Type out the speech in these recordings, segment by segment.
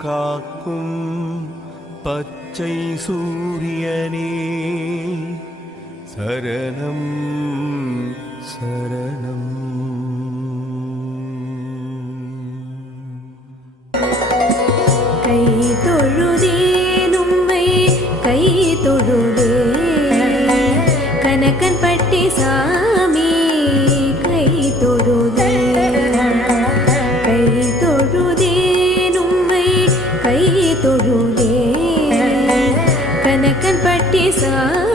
காக்கும் பச்சை சூரியனே. சரணம் சரணம். கை தொழுதே 三。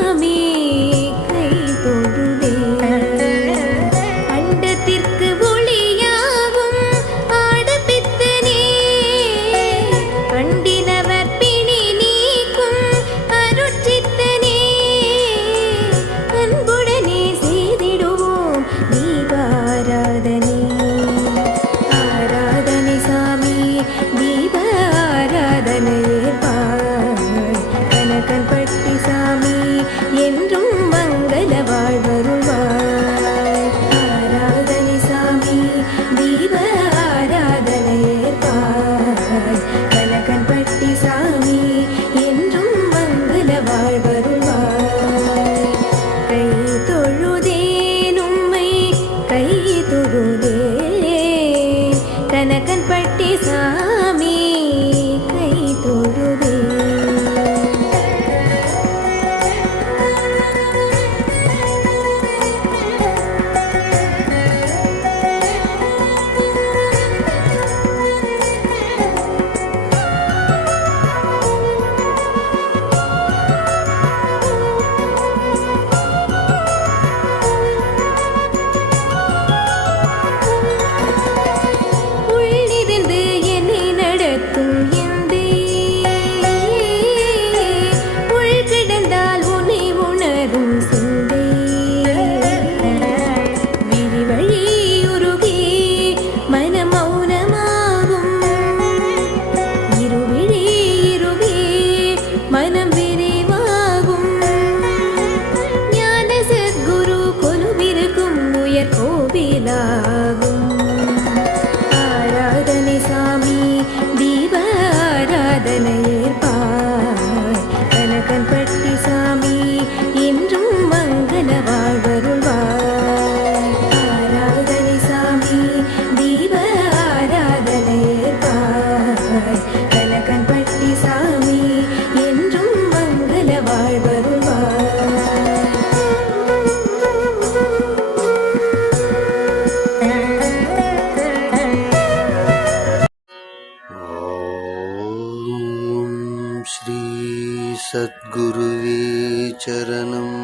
பட்டி சாமி என்றும் struggle ஸ்ரீ சத்குருவே சரணம்.